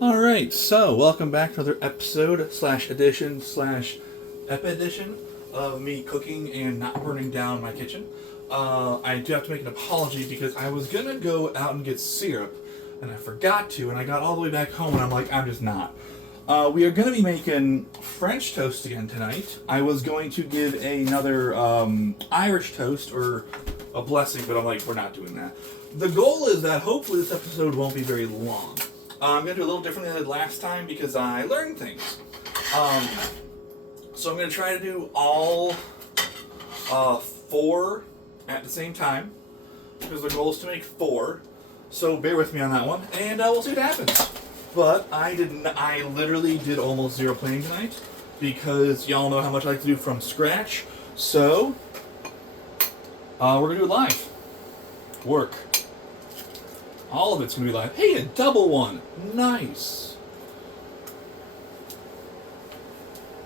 Alright, so welcome back to another episode slash edition slash ep-edition of me cooking and not burning down my kitchen. I do have to make an apology because I was gonna go out and get syrup and I forgot to, and I got all the way back home and I'm like, I'm just not. We are gonna be making French toast again tonight. I was going to give another Irish toast or a blessing, but I'm like, we're not doing that. The goal is that hopefully this episode won't be very long. I'm going to do a little differently than I did last time because I learned things. So I'm going to try to do all 4 at the same time because the goal is to make 4. So bear with me on that one, and we'll see what happens. But I literally did almost zero planning tonight because y'all know how much I like to do from scratch. So we're going to do it live. Work. All of it's going to be live. Hey, a double one. Nice.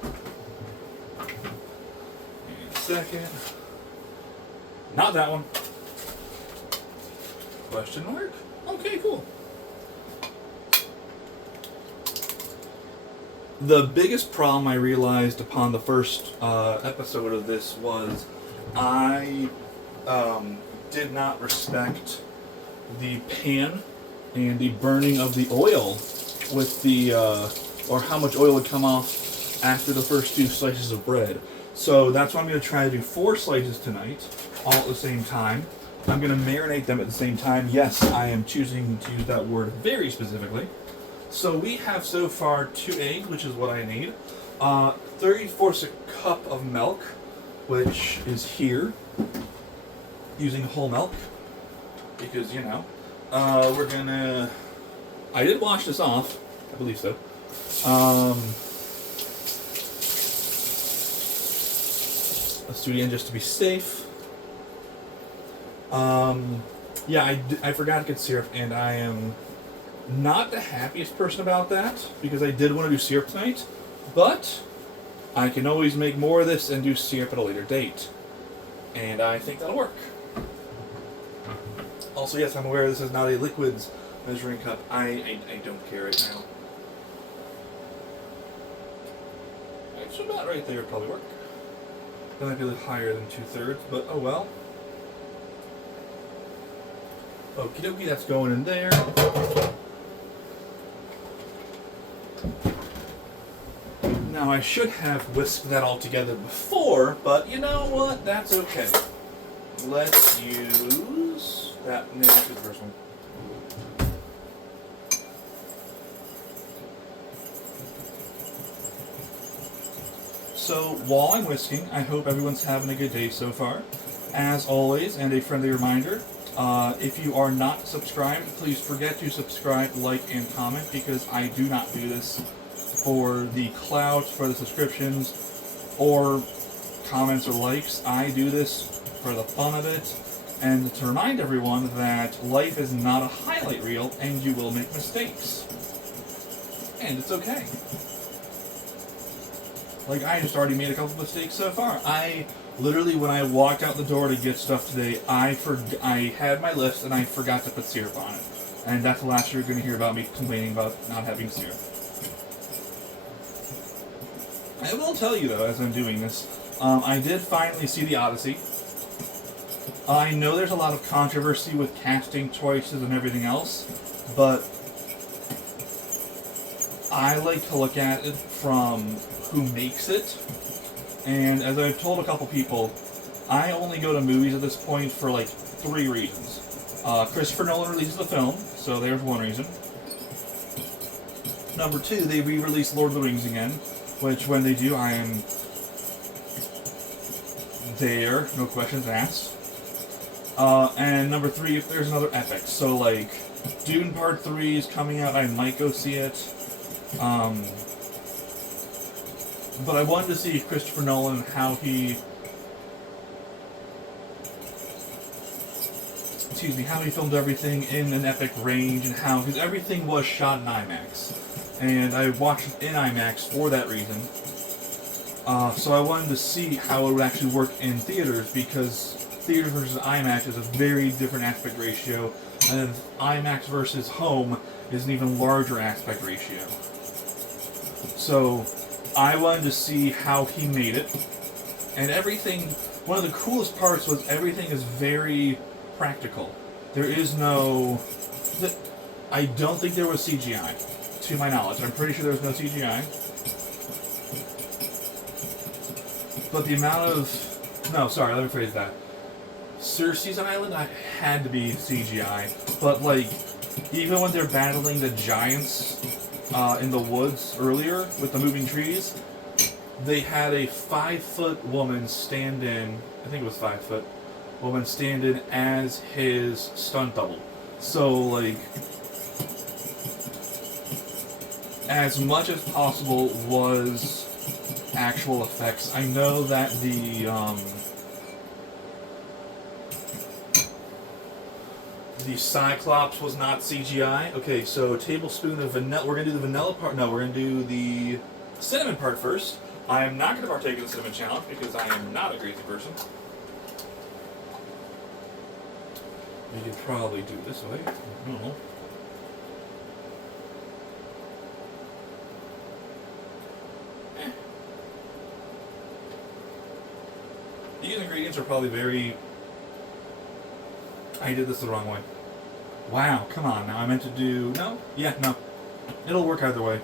And a second. Not that one. Question mark? Okay, cool. The biggest problem I realized upon the first episode of this was I did not respect the pan and the burning of the oil with the or how much oil would come off after the first 2 slices of bread. So that's why I'm going to try to do 4 slices tonight all at the same time. I'm going to marinate them at the same time. Yes, I am choosing to use that word very specifically. So we have so far 2 eggs, which is what I need, 3/4 cup of milk, which is here, using whole milk. Because, you know, we're gonna... I did wash this off. I believe so. Let's do it again just to be safe. Yeah, I forgot to get syrup, and I am not the happiest person about that, because I did want to do syrup tonight, but I can always make more of this and do syrup at a later date. And I think that'll work. Also, yes, I'm aware this is not a liquids measuring cup. I don't care right now. Actually, about right there would probably work. That might be a little higher than 2/3, but oh well. Okie dokie, that's going in there. Now, I should have whisked that all together before, but you know what? That's okay. Let's use... that, no, let's do the first one. So, while I'm whisking, I hope everyone's having a good day so far. As always, and a friendly reminder, if you are not subscribed, please forget to subscribe, like, and comment, because I do not do this for the clout, for the subscriptions, or comments or likes. I do this for the fun of it. And to remind everyone that life is not a highlight reel, and you will make mistakes. And it's okay. Like, I just already made a couple mistakes so far. I literally, when I walked out the door to get stuff today, I had my list, and I forgot to put syrup on it. And that's the last you're going to hear about me complaining about not having syrup. I will tell you, though, as I'm doing this, I did finally see The Odyssey. I know there's a lot of controversy with casting choices and everything else, but I like to look at it from who makes it. And as I've told a couple people, I only go to movies at this point for like 3 reasons. Christopher Nolan releases the film, so there's one reason. Number 2, they re-release Lord of the Rings again, which when they do, I am there, no questions asked. And number 3, if there's another epic. So, like, Dune Part 3 is coming out, I might go see it. But I wanted to see Christopher Nolan, how he... how he filmed everything in an epic range, and how... because everything was shot in IMAX. And I watched it in IMAX for that reason. So I wanted to see how it would actually work in theaters, because theater versus IMAX is a very different aspect ratio, and then IMAX versus home is an even larger aspect ratio. So I wanted to see how he made it, and everything. One of the coolest parts was everything is very practical. There is no. I don't think there was CGI, to my knowledge. I'm pretty sure there was no CGI. But the amount of... No, sorry, let me phrase that. Cersei's Island had to be CGI. But, like, even when they're battling the giants in the woods earlier with the moving trees, they had a 5-foot woman stand in... I think it was 5 foot. Woman stand in as his stunt double. So, like... as much as possible was actual effects. I know that the Cyclops was not CGI. Okay, so a tablespoon of vanilla. We're gonna do the vanilla part. No, we're gonna do the cinnamon part first. I am not gonna partake in the cinnamon challenge because I am not a crazy person. You could probably do it this way. No. These ingredients are probably very... I did this the wrong way. Wow, come on now. I meant to do... No? Yeah, no. It'll work either way.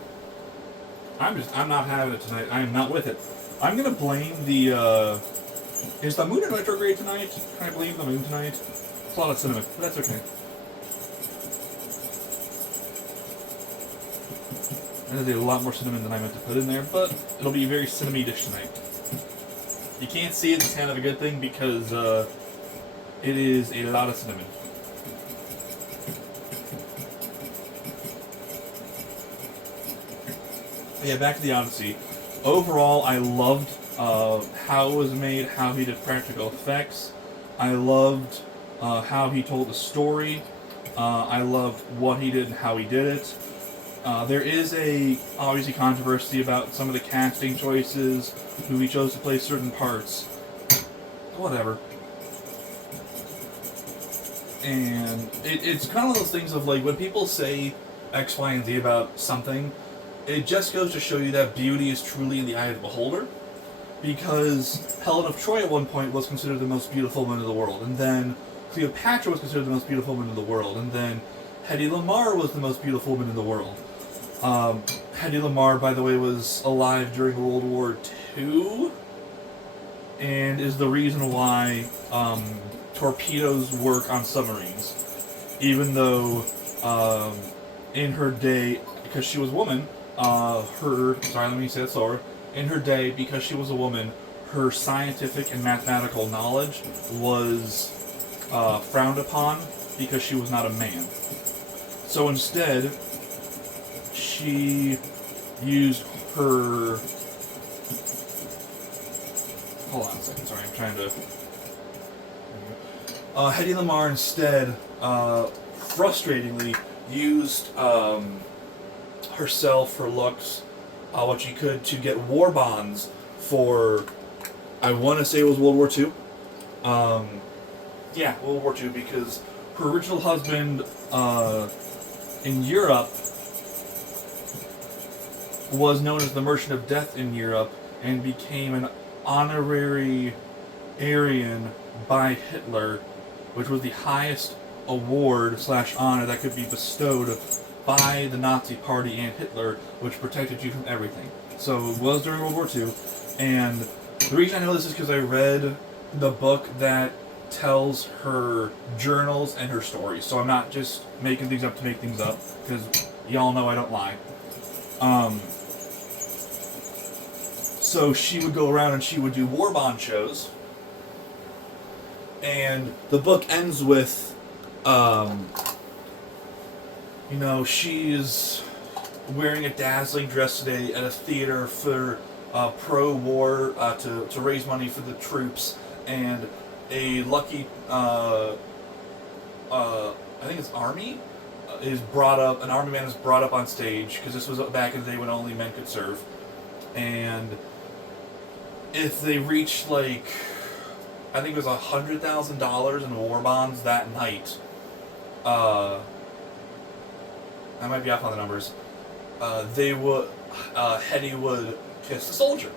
I'm not having it tonight. I am not with it. I'm gonna blame the, is the moon in retrograde tonight? Can I blame the moon tonight? It's a lot of cinnamon, but that's okay. There's a lot more cinnamon than I meant to put in there, but it'll be a very cinnamony dish tonight. You can't see it, it's kind of a good thing because it is a lot of cinnamon. Yeah, back to the Odyssey. Overall, I loved how it was made, how he did practical effects. I loved how he told the story. I loved what he did and how he did it. There is obviously controversy about some of the casting choices, who he chose to play certain parts. Whatever. And it's kind of one of those things of like, when people say X, Y, and Z about something, it just goes to show you that beauty is truly in the eye of the beholder. Because Helen of Troy at one point was considered the most beautiful woman in the world, and then Cleopatra was considered the most beautiful woman in the world, and then Hedy Lamarr was the most beautiful woman in the world. Hedy Lamarr, by the way, was alive during World War II, and is the reason why torpedoes work on submarines. Even though in her day, because she was a woman, in her day, because she was a woman, her scientific and mathematical knowledge was frowned upon because she was not a man. So instead, she used her... Hold on a second, sorry, I'm trying to... Hedy Lamarr instead, frustratingly, used herself, her looks, what she could to get war bonds for, I want to say it was World War II. Yeah, World War II, because her original husband in Europe was known as the Merchant of Death in Europe and became an honorary Aryan by Hitler, which was the highest award / honor that could be bestowed by the Nazi Party and Hitler, which protected you from everything. So it was during World War II, and the reason I know this is because I read the book that tells her journals and her stories. So I'm not just making things up to make things up, because y'all know I don't lie. So she would go around and she would do war bond shows, and the book ends with, she's wearing a dazzling dress today at a theater for pro-war to raise money for the troops, and a lucky, I think it's army, an army man is brought up on stage, because this was back in the day when only men could serve, and if they reached, like, I think it was $100,000 in war bonds that night, I might be off on the numbers. They would, Hetty would kiss the soldier.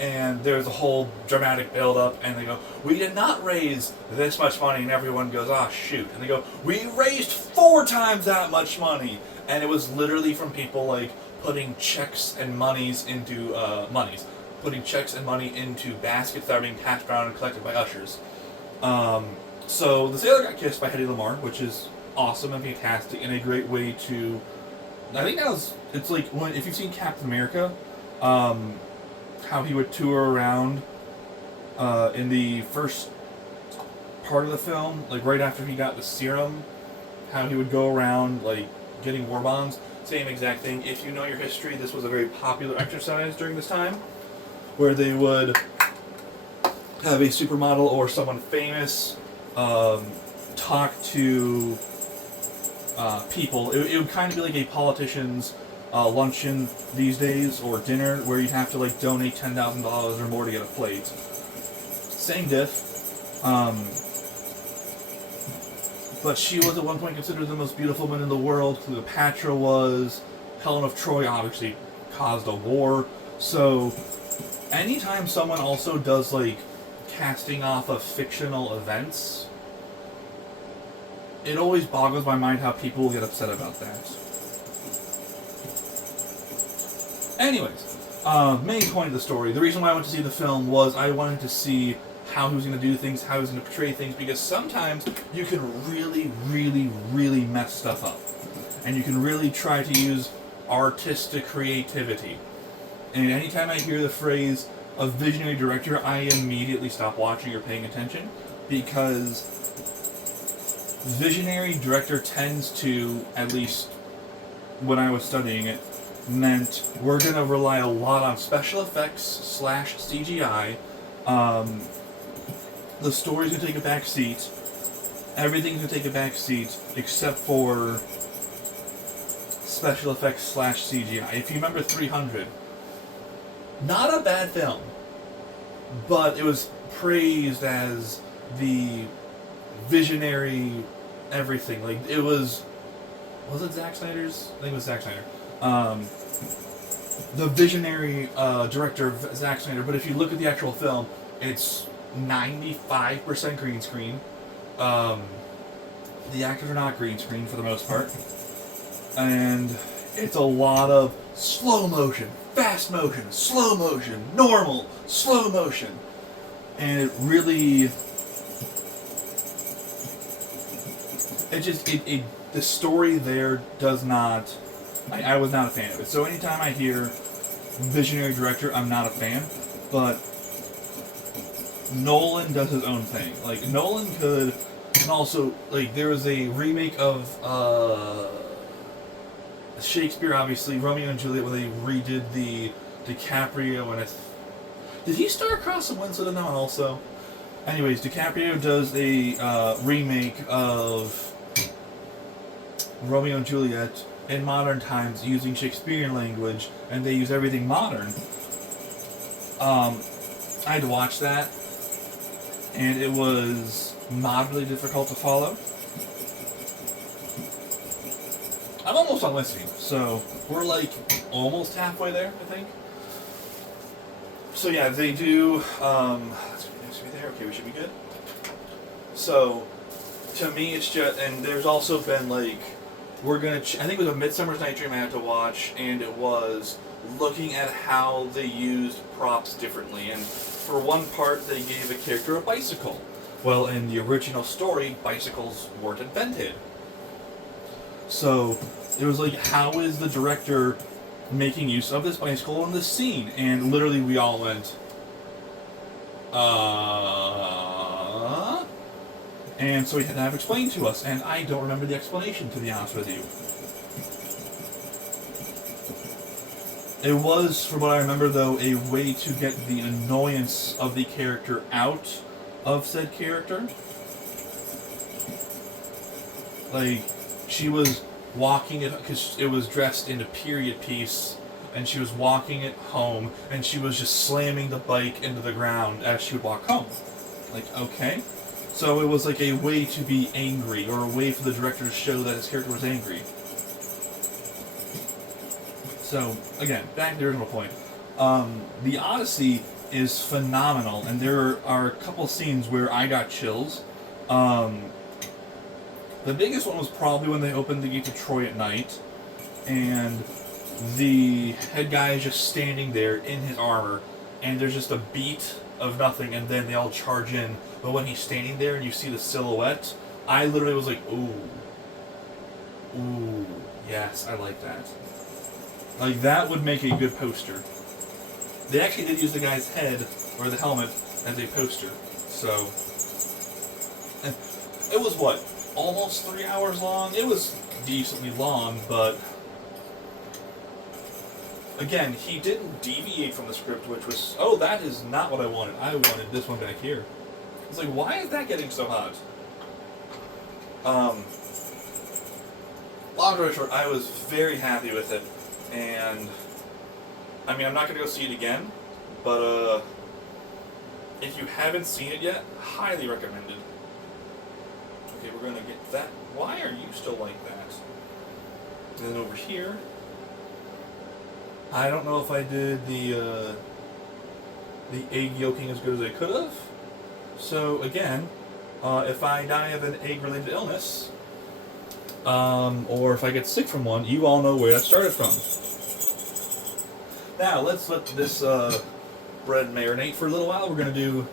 And there's a whole dramatic build-up, and they go, we did not raise this much money, and everyone goes, ah, shoot. And they go, we raised 4 times that much money. And it was literally from people, like, putting checks and monies into, putting checks and money into baskets that are being passed around and collected by ushers. So the sailor got kissed by Hedy Lamarr, which is awesome and fantastic, and a great way to, I think it's like, if you've seen Captain America, how he would tour around in the first part of the film, like right after he got the serum, how he would go around like getting war bonds. Same exact thing. If you know your history, this was a very popular exercise during this time, where they would have a supermodel or someone famous talk to people. It would kind of be like a politician's luncheon these days, or dinner, where you'd have to like donate $10,000 or more to get a plate. Same diff. But she was at one point considered the most beautiful woman in the world. Cleopatra was. Helen of Troy obviously caused a war. So anytime someone also does like casting off of fictional events, it always boggles my mind how people will get upset about that. Anyways, main point of the story. The reason why I went to see the film was I wanted to see how he was going to do things, how he was going to portray things, because sometimes you can really, really, really mess stuff up. And you can really try to use artistic creativity. And anytime I hear the phrase, a visionary director, I immediately stop watching or paying attention, because visionary director tends to, at least when I was studying it, meant we're going to rely a lot on special effects / CGI. The story's going to take a back seat. Everything's going to take a back seat except for special effects / CGI. If you remember 300, not a bad film, but it was praised as the visionary everything. Like, it was it Zack Snyder's? I think it was Zack Snyder. The visionary director of Zack Snyder, but if you look at the actual film, it's 95% green screen. The actors are not green screen for the most part. And it's a lot of slow motion, fast motion, slow motion, normal, slow motion. And it really... the story there does not... I was not a fan of it. So anytime I hear visionary director, I'm not a fan. But Nolan does his own thing. Like, Nolan could... And also, like, there was a remake of Shakespeare, obviously, Romeo and Juliet, where they redid the DiCaprio and did he star across the Winslet in that one also? Anyways, DiCaprio does a remake of Romeo and Juliet in modern times using Shakespearean language, and they use everything modern. I had to watch that, and it was moderately difficult to follow. I'm almost on listening, so we're like almost halfway there, I think. So yeah, they do. Let's be there. Okay, we should be good. So, to me, it's just, and there's also been like, we're gonna. I think it was a Midsummer's Night Dream I had to watch, and it was looking at how they used props differently. And for one part, they gave a character a bicycle. Well, in the original story, bicycles weren't invented. So it was like, how is the director making use of this bicycle in this scene? And literally we all went, and so he had to have explained to us, and I don't remember the explanation, to be honest with you. It was, from what I remember though, a way to get the annoyance of the character out of said character. Like, she was walking it, because it was dressed in a period piece, and she was walking it home, and she was just slamming the bike into the ground as she would walk home. Like, okay. So it was like a way to be angry, or a way for the director to show that his character was angry. So, again, back to the original point. The Odyssey is phenomenal, and there are a couple scenes where I got chills. The biggest one was probably when they opened the gate to Troy at night, and the head guy is just standing there in his armor, and there's just a beat of nothing, and then they all charge in. But when he's standing there and you see the silhouette, I literally was like, ooh. Ooh, yes, I like that. Like, that would make a good poster. They actually did use the guy's head, or the helmet, as a poster. So, it was what? Almost 3 hours long? It was decently long, but again, he didn't deviate from the script, which was, oh, that is not what I wanted. I wanted this one back here. It's like, why is that getting so hot? Long story short, I was very happy with it, and I mean, I'm not going to go see it again, but if you haven't seen it yet, highly recommended. Okay, we're going to get that. Why are you still like that? And then over here, I don't know if I did the egg yolking as good as I could have. So again, if I die of an egg-related illness, or if I get sick from one, you all know where that started from. Now let's let this bread marinate for a little while. We're going to do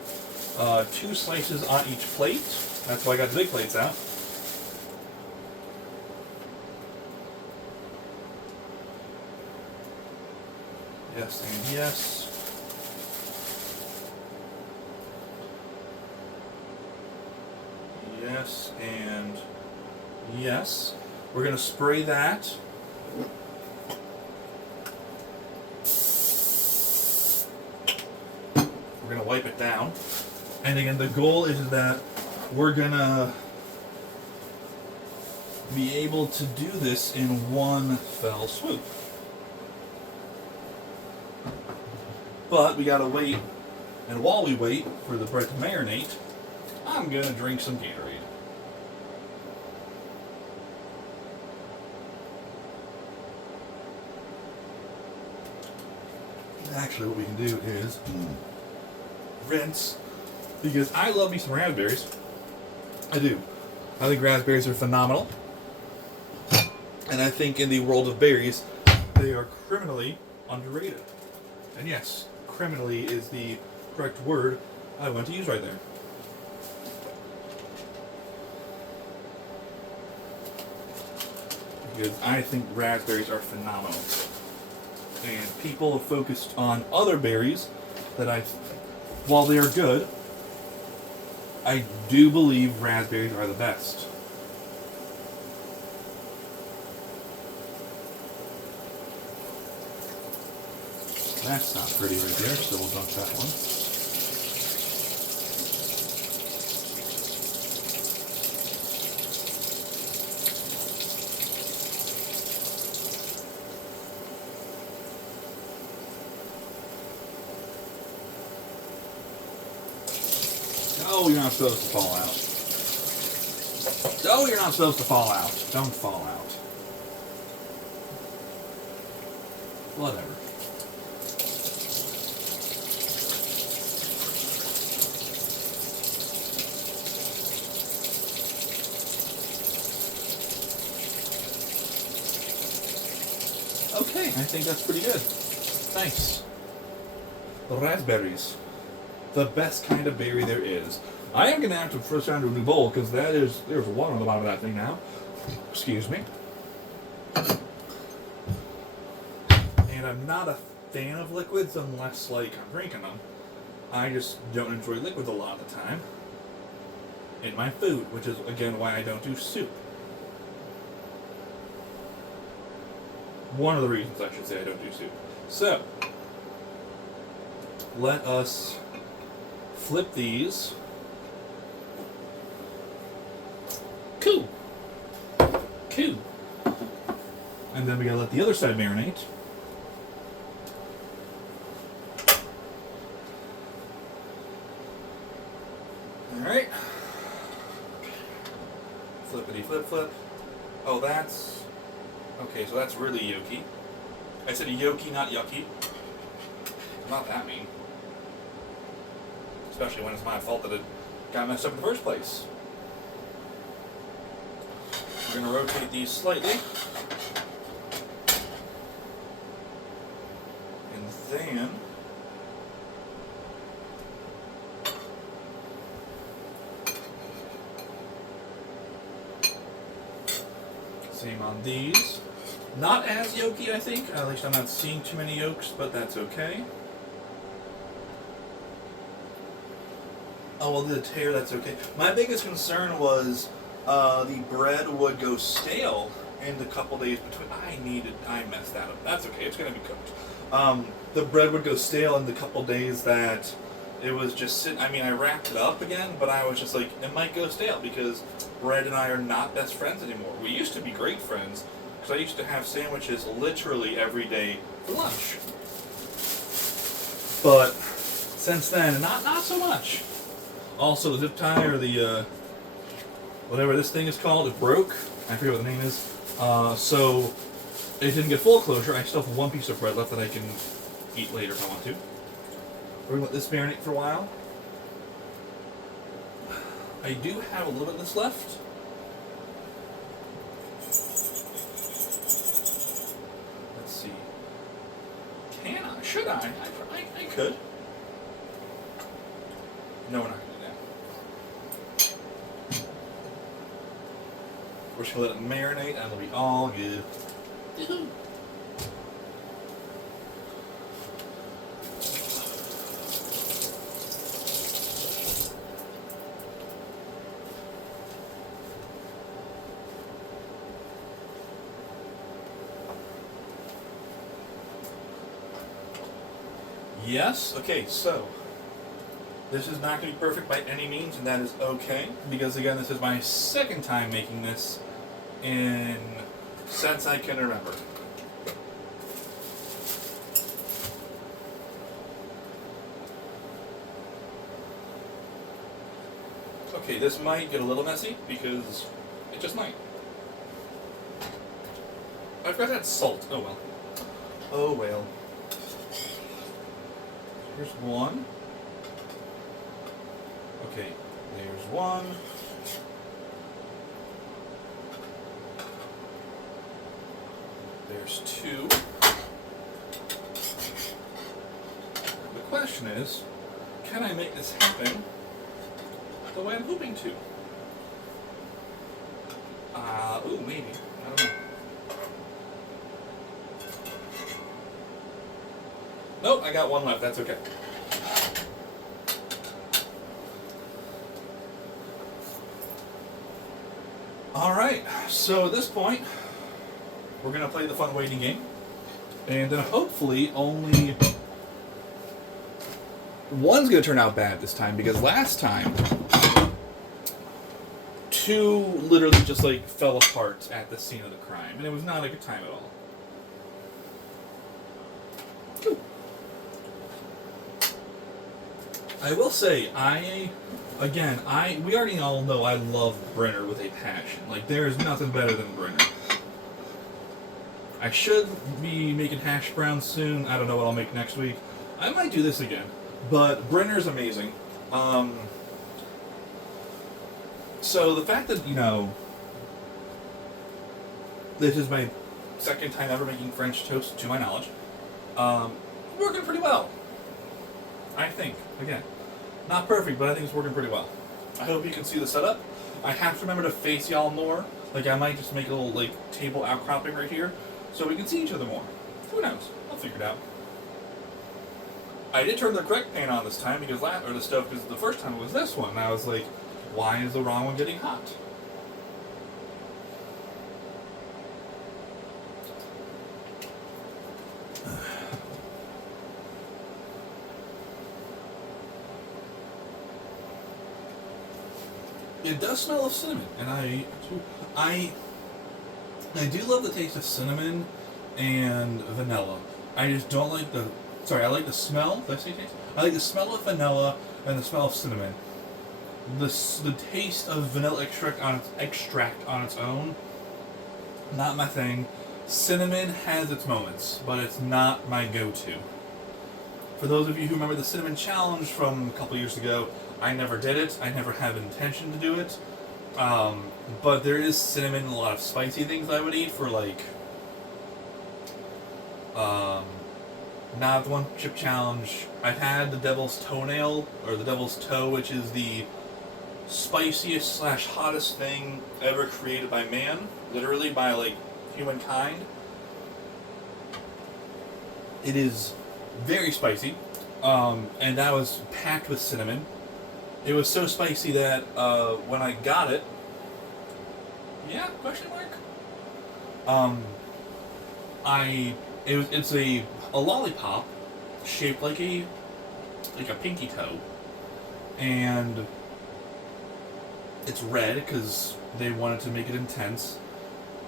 2 slices on each plate. That's why I got the big plates out. Yes and yes. Yes and yes. We're going to spray that. We're going to wipe it down. And again, the goal is that we're going to be able to do this in one fell swoop. But we gotta wait, and while we wait for the bread to marinate, I'm gonna drink some Gatorade. Actually, what we can do is rinse, because I love me some raspberries. I do. I think raspberries are phenomenal, and I think in the world of berries, they are criminally underrated. And yes, criminally is the correct word I want to use right there. Because I think raspberries are phenomenal. And people have focused on other berries that while they are good, I do believe raspberries are the best. That's not pretty right there, so we'll dump that one. Oh, you're not supposed to fall out. Oh, you're not supposed to fall out. Don't fall out. Whatever. Okay, I think that's pretty good. Thanks. Raspberries. The best kind of berry there is. I am going to have to first round to a new bowl, because there's water on the bottom of that thing now. Excuse me. And I'm not a fan of liquids unless, like, I'm drinking them. I just don't enjoy liquids a lot of the time in my food, which is, again, why I don't do soup. One of the reasons, I should say, I don't do soup. So, let us flip these. Cool. Cool. And then we gotta let the other side marinate. Alright. flip, flip. Oh, that's... Okay, so that's really yolky. I said yolky, not yucky. Not that mean. Especially when it's my fault that it got messed up in the first place. We're going to rotate these slightly. And then... same on these. Not as yolky, I think. At least I'm not seeing too many yolks, but that's okay. Oh, well, the tear, that's okay. My biggest concern was the bread would go stale in the couple days between. I messed that up. That's okay. It's going to be cooked. The bread would go stale in the couple days that it was just sitting. I mean, I wrapped it up again, but I was just like, it might go stale because bread and I are not best friends anymore. We used to be great friends because I used to have sandwiches literally every day for lunch. But since then, not so much. Also, the zip tie or the whatever this thing is called, it broke. I forget what the name is. So it didn't get full closure. I still have one piece of bread left that I can eat later if I want to. We're going to let this marinate for a while. I do have a little bit of this left. Let's see. Can I? Should I? I could. No, we're not going to do that. We're just going to let it marinate and it'll be all good. Yes, okay, so this is not going to be perfect by any means, and that is okay, because again, this is my second time making this since I can remember. Okay, this might get a little messy, because it just might. I forgot to add salt. Oh well. Oh well. Here's one. Okay, there's one. There's two. The question is, can I make this happen the way I'm hoping to? Ooh, maybe. I don't know. Nope, I got one left. That's okay. Alright, so at this point, we're going to play the fun waiting game. And then hopefully only one's going to turn out bad this time, because last time, two literally just like fell apart at the scene of the crime. And it was not a good time at all. I will say, we already all know I love Brinner with a passion. Like, there is nothing better than Brinner. I should be making hash browns soon. I don't know what I'll make next week. I might do this again. But Brinner's amazing. So the fact that, this is my second time ever making French toast, to my knowledge, working pretty well. I think. Again, not perfect, but I think it's working pretty well. I hope you can see the setup. I have to remember to face y'all more. Like, I might just make a little, table outcropping right here so we can see each other more. Who knows? I'll figure it out. I did turn the correct pan on this time, because the stove, because the first time it was this one, and I was like, why is the wrong one getting hot? It does smell of cinnamon, and I do love the taste of cinnamon and vanilla. I just don't like I like the smell. Did I say taste? I like the smell of vanilla and the smell of cinnamon. the taste of vanilla extract on its own, not my thing. Cinnamon has its moments, but it's not my go-to. For those of you who remember the cinnamon challenge from a couple years ago, I never did it. I never had an intention to do it. But there is cinnamon in a lot of spicy things I would eat for, like, not the one chip challenge. I've had the devil's toenail, or the devil's toe, which is the spiciest slash hottest thing ever created by man, literally by, like, humankind. It is very spicy, and that was packed with cinnamon. It was so spicy that when I got it, yeah, question mark. It's a lollipop shaped like a pinky toe, and it's red because they wanted to make it intense,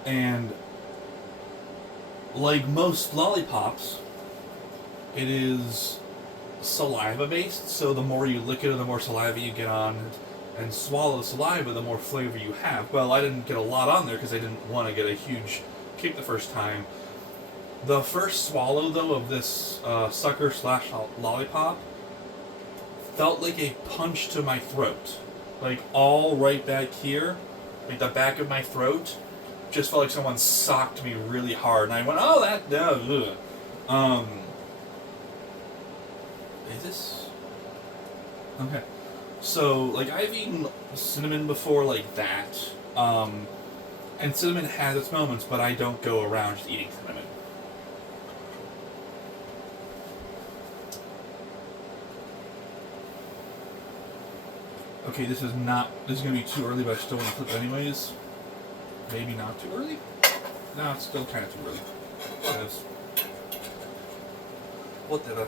and like most lollipops, it is saliva based, so the more you lick it, the more saliva you get on and swallow the saliva, the more flavor you have. Well, I didn't get a lot on there because I didn't want to get a huge kick the first time. The first swallow, though, of this sucker slash lollipop felt like a punch to my throat. Like, all right back here, like the back of my throat, just felt like someone socked me really hard. And I went, oh, that, is this? Okay. So, like, I've eaten cinnamon before like that. And cinnamon has its moments, but I don't go around just eating cinnamon. Okay, this is going to be too early, but I still want to flip anyways. Maybe not too early? No, it's still kind of too early. Whatever.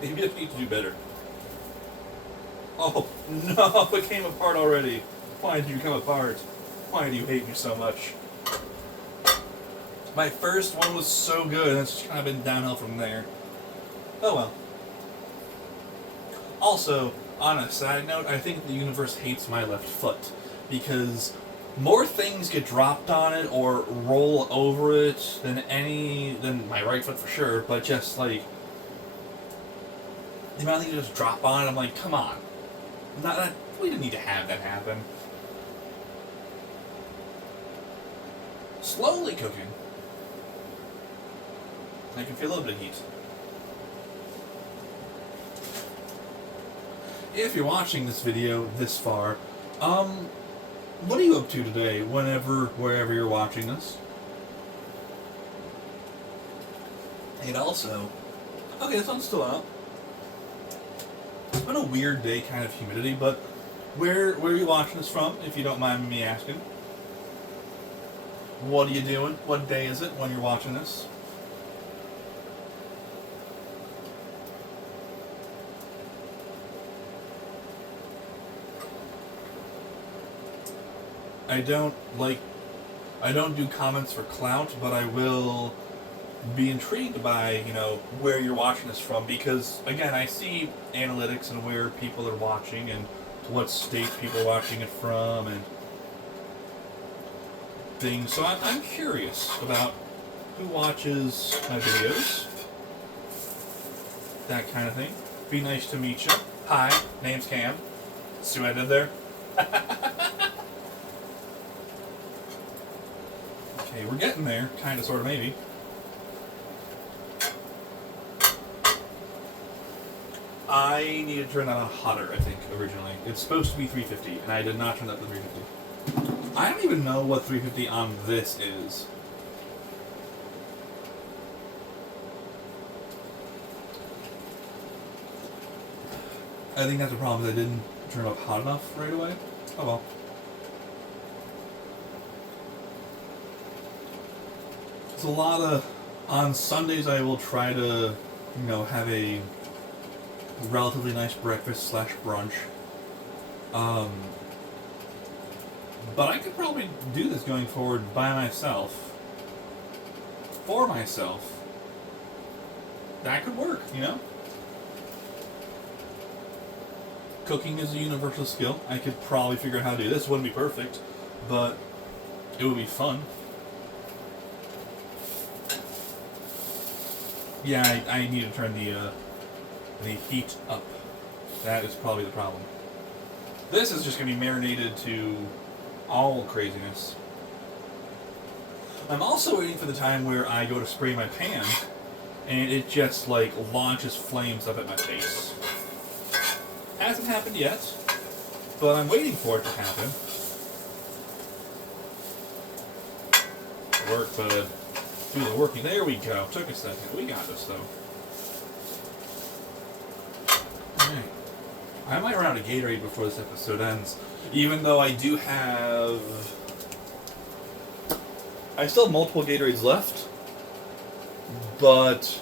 Maybe I need to do better. Oh, no, it came apart already. Why did you come apart? Why do you hate me so much? My first one was so good, and it's just kind of been downhill from there. Oh well. Also, on a side note, I think the universe hates my left foot, because more things get dropped on it or roll over it than my right foot for sure, but just like the amount of things just drop on it, I'm like, come on. We didn't need to have that happen. Slowly cooking. I can feel a little bit of heat. If you're watching this video this far, what are you up to today, wherever you're watching this? And also, okay, this one's still out. It's been a weird day, kind of humidity, but where are you watching this from, if you don't mind me asking? What are you doing? What day is it when you're watching this? I don't do comments for clout, but I will be intrigued by, where you're watching this from, because, again, I see analytics and where people are watching and what states people are watching it from and things. So I'm curious about who watches my videos, that kind of thing. Be nice to meet you. Hi, name's Cam. See what I did there? Okay, we're getting there, kind of, sort of, maybe. I needed to turn that on hotter, I think, originally. It's supposed to be 350, and I did not turn that to 350. I don't even know what 350 on this is. I think that's the problem, is I didn't turn it up hot enough right away. Oh well. It's a lot of... On Sundays I will try to, have a relatively nice breakfast slash brunch. But I could probably do this going forward by myself. For myself. That could work, you know? Cooking is a universal skill. I could probably figure out how to do this. It wouldn't be perfect, but it would be fun. Yeah, I need to turn the heat up. That is probably the problem. This is just going to be marinated to all craziness. I'm also waiting for the time where I go to spray my pan, and it just, like, launches flames up at my face. Hasn't happened yet, but I'm waiting for it to happen. Work, bud. Do the working. There we go. Took a second. We got this, though. Alright. I might run out of Gatorade before this episode ends, even though I do have... I still have multiple Gatorades left, but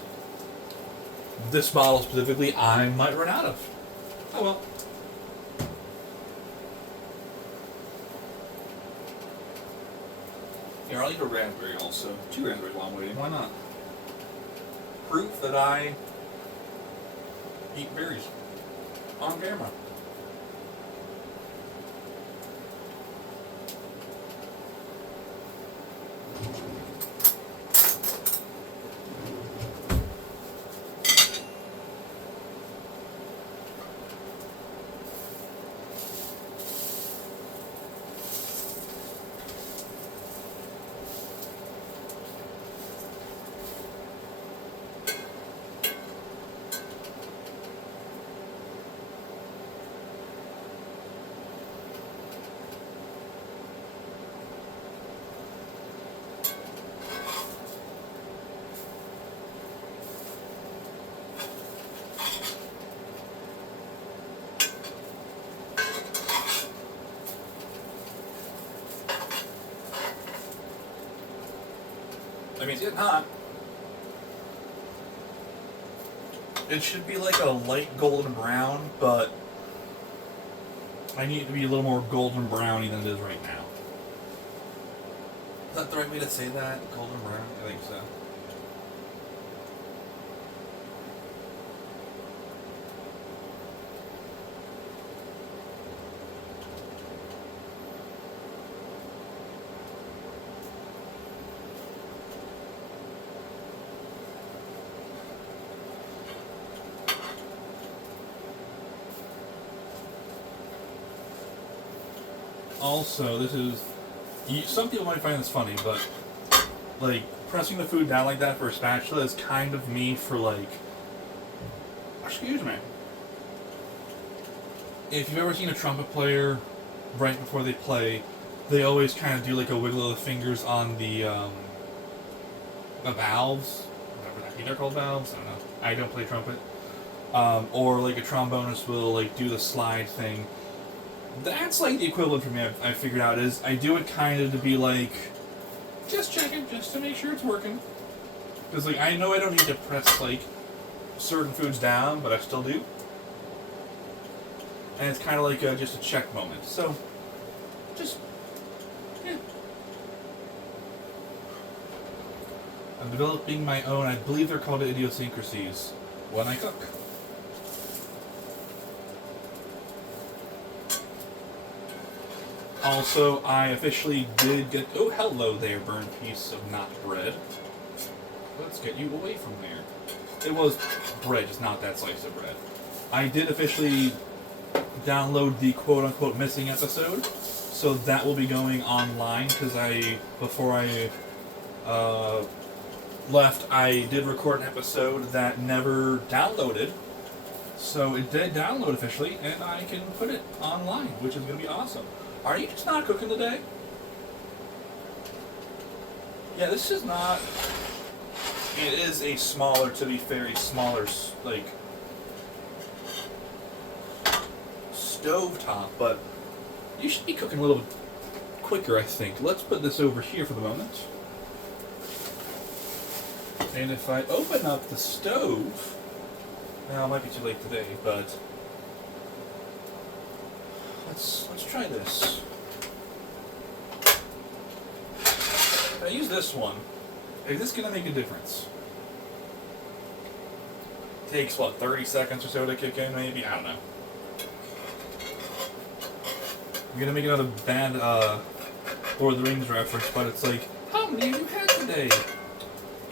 this bottle specifically, I might run out of. Oh well. Here, I'll eat a raspberry also. 2 raspberries while I'm waiting. Why not? Proof that I eat berries on camera. I mean, it's getting hot. It should be like a light golden brown, but I need it to be a little more golden browny than it is right now. Is that the right way to say that? Golden brown? I think so. Also, this is... some people might find this funny, but, like, pressing the food down like that for a spatula is kind of me for, like... Excuse me. If you've ever seen a trumpet player, right before they play, they always kind of do, like, a wiggle of the fingers on the valves. Whatever, I think they're called valves. I don't know. I don't play trumpet. Or, like, a trombonist will, like, do the slide thing. That's like the equivalent for me, I've figured out, is I do it kind of to be like, just check it, just to make sure it's working. Because, like, I know I don't need to press, like, certain foods down, but I still do. And it's kind of like just a check moment. So, just, yeah. I'm developing my own, I believe they're called idiosyncrasies, when I cook. Also, I officially did get... Oh, hello there, burnt piece of not bread. Let's get you away from there. It was bread, just not that slice of bread. I did officially download the quote-unquote missing episode, so that will be going online, because before I left, I did record an episode that never downloaded. So it did download officially, and I can put it online, which is going to be awesome. Are you just not cooking today? Yeah, this is not... It is a smaller, to be fair, a smaller, like, stovetop, but you should be cooking a little bit quicker, I think. Let's put this over here for the moment. And if I open up the stove... Well, it might be too late today, but... Let's try this. I use this one. Is this gonna make a difference? Takes what, 30 seconds or so to kick in, maybe? I don't know. I'm gonna make another bad Lord of the Rings reference, but it's like, how many have you had today?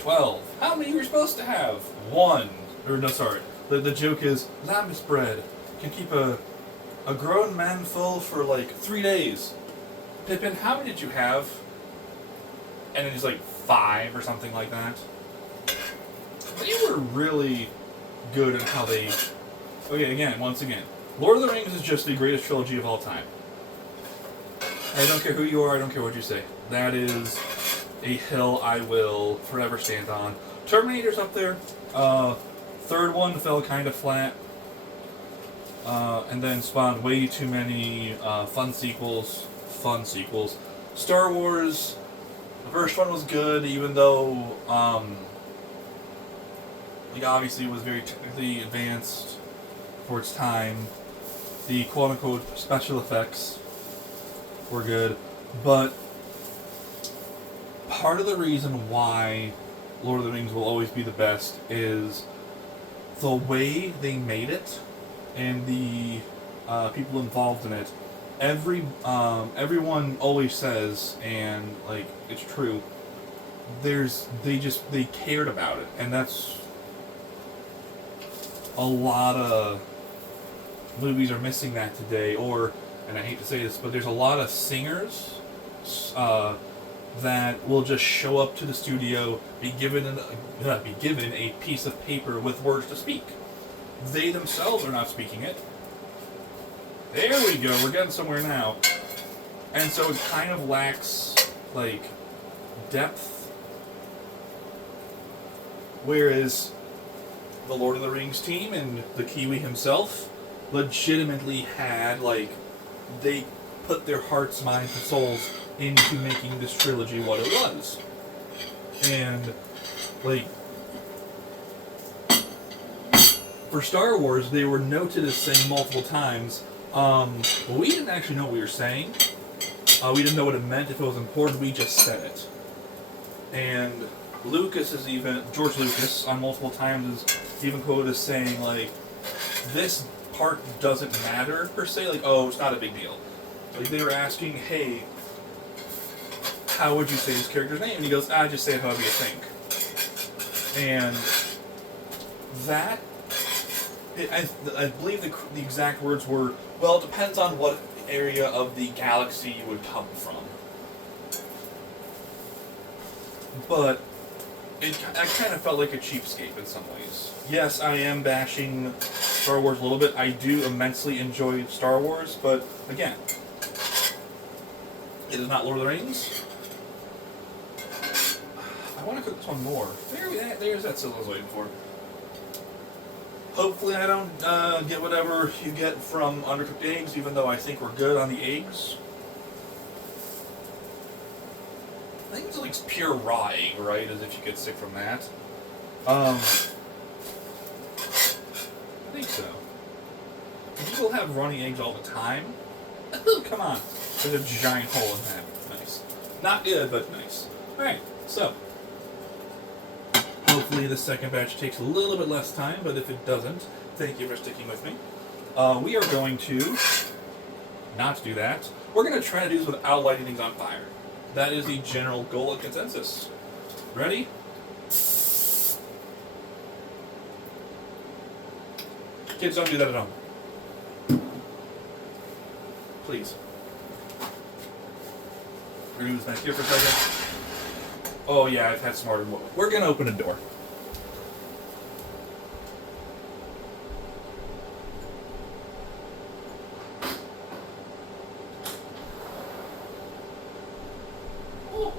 12. How many were you supposed to have? 1. Or no, sorry. The joke is, lamb's bread can keep a grown man full for like 3 days. Pippin, how many did you have? And then he's like 5 or something like that. They were really good at how they... Okay, once again, Lord of the Rings is just the greatest trilogy of all time. I don't care who you are, I don't care what you say. That is a hill I will forever stand on. Terminator's up there. Third one fell kind of flat. And then spawned way too many fun sequels. Star Wars, the first one was good, even though obviously it was very technically advanced for its time. The quote-unquote special effects were good, but part of the reason why Lord of the Rings will always be the best is the way they made it and the people involved in it. Everyone always says, and like it's true, they cared about it, and that's a lot of movies are missing that today. Or, and I hate to say this, but there's a lot of singers that will just show up to the studio, be given a piece of paper with words to speak. They themselves are not speaking it. There we go, we're getting somewhere now. And so it kind of lacks, like, depth. Whereas the Lord of the Rings team and the Kiwi himself legitimately had, like, they put their hearts, minds, and souls into making this trilogy what it was. And, like, for Star Wars, they were noted as saying multiple times, we didn't actually know what we were saying. We didn't know what it meant, if it was important, we just said it. And George Lucas, on multiple times, is even quoted as saying, like, this part doesn't matter, per se, like, oh, it's not a big deal. Like, they were asking, hey, how would you say this character's name? And he goes, just say it however you think. And that, I believe the exact words were, well, it depends on what area of the galaxy you would come from. But I kind of felt like a cheapskate in some ways. Yes, I am bashing Star Wars a little bit. I do immensely enjoy Star Wars, but again, it is not Lord of the Rings. I want to cook this one more. There's that sizzle I was waiting for. Hopefully I don't get whatever you get from undercooked eggs, even though I think we're good on the eggs. I think it's like pure raw egg, right? As if you get sick from that. I think so. People have runny eggs all the time. Come on. There's a giant hole in that. Nice. Not good, but nice. Alright, so. Hopefully the second batch takes a little bit less time, but if it doesn't, thank you for sticking with me. We are going to not do that. We're going to try to do this without lighting things on fire. That is the general goal and consensus. Ready? Kids, don't do that at home. Please. We're going to move this back here for a second. Oh yeah, I've had smarter. We're going to open a door. Oh,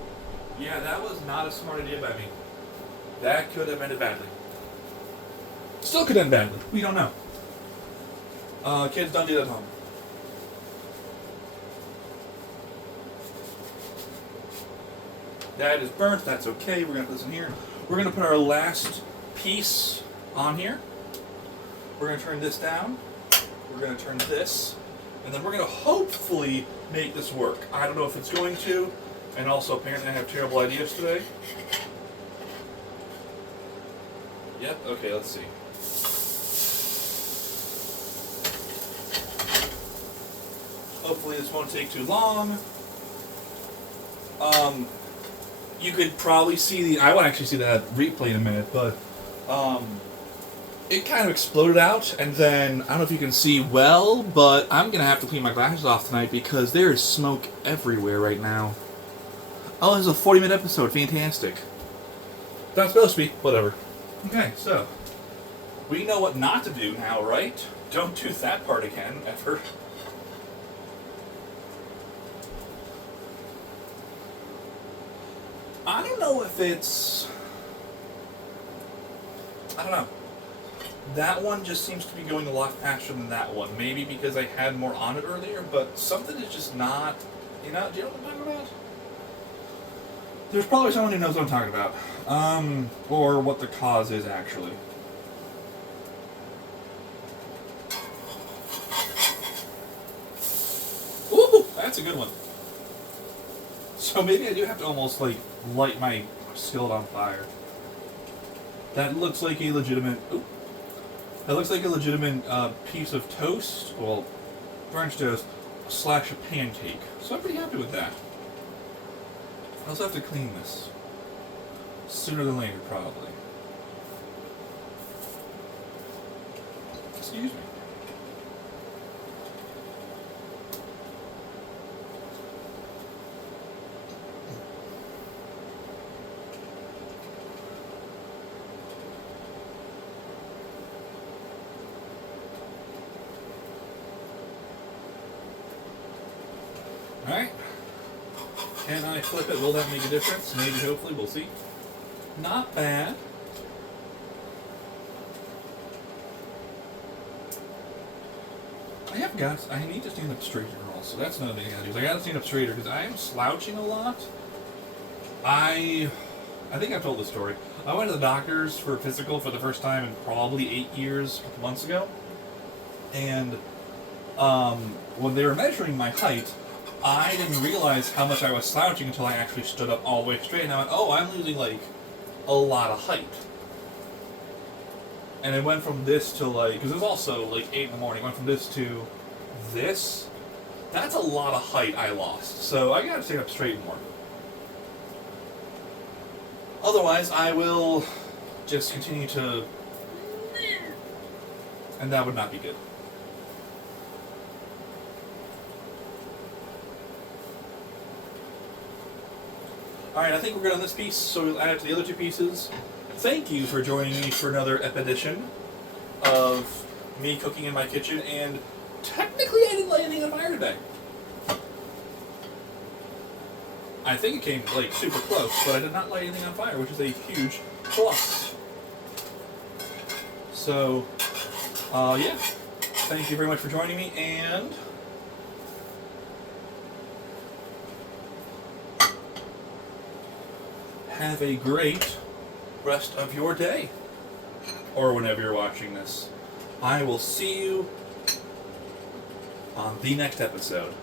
yeah, that was not a smart idea by me. That could have ended badly. Still could end badly. We don't know. Kids, don't do that at home. That is burnt. That's okay. We're going to put this in here. We're going to put our last piece on here. We're going to turn this down. We're going to turn this. And then we're going to hopefully make this work. I don't know if it's going to. And also, apparently I have terrible ideas today. Yep, okay, let's see. Hopefully this won't take too long. You could probably see I won't actually see that replay in a minute, but it kind of exploded out, and then I don't know if you can see well, but I'm gonna have to clean my glasses off tonight because there is smoke everywhere right now. Oh, this is a 40-minute episode. Fantastic. That's supposed to be. Whatever. Okay, so we know what not to do now, right? Don't do that part again, ever. I don't know if it's... I don't know. That one just seems to be going a lot faster than that one. Maybe because I had more on it earlier, but something is just not... You know, do you know what I'm talking about? There's probably someone who knows what I'm talking about. Or what the cause is, actually. Ooh, that's a good one. So maybe I do have to almost, like, light my skillet on fire. That looks like a legitimate... Ooh, that looks like a legitimate piece of toast. Well, French toast / a pancake. So I'm pretty happy with that. I also have to clean this. Sooner than later, probably. Excuse me. Alright. Can I flip it? Will that make a difference? Maybe, hopefully, we'll see. Not bad. I need to stand up straighter also. That's another thing I gotta do. I gotta stand up straighter because I am slouching a lot. I think I've told this story. I went to the doctor's for a physical for the first time in probably 8 years, a couple months ago. And when they were measuring my height, I didn't realize how much I was slouching until I actually stood up all the way straight, and I went, oh, I'm losing, like, a lot of height. And it went from this to, like, because it was also, like, 8 in the morning, it went from this to this. That's a lot of height I lost, so I gotta stand up straight more. Otherwise, I will just continue to... And that would not be good. Alright, I think we're good on this piece, so we'll add it to the other two pieces. Thank you for joining me for another edition of me cooking in my kitchen, and technically I didn't light anything on fire today. I think it came, like, super close, but I did not light anything on fire, which is a huge plus. So, yeah. Thank you very much for joining me, and... have a great rest of your day, or whenever you're watching this. I will see you on the next episode.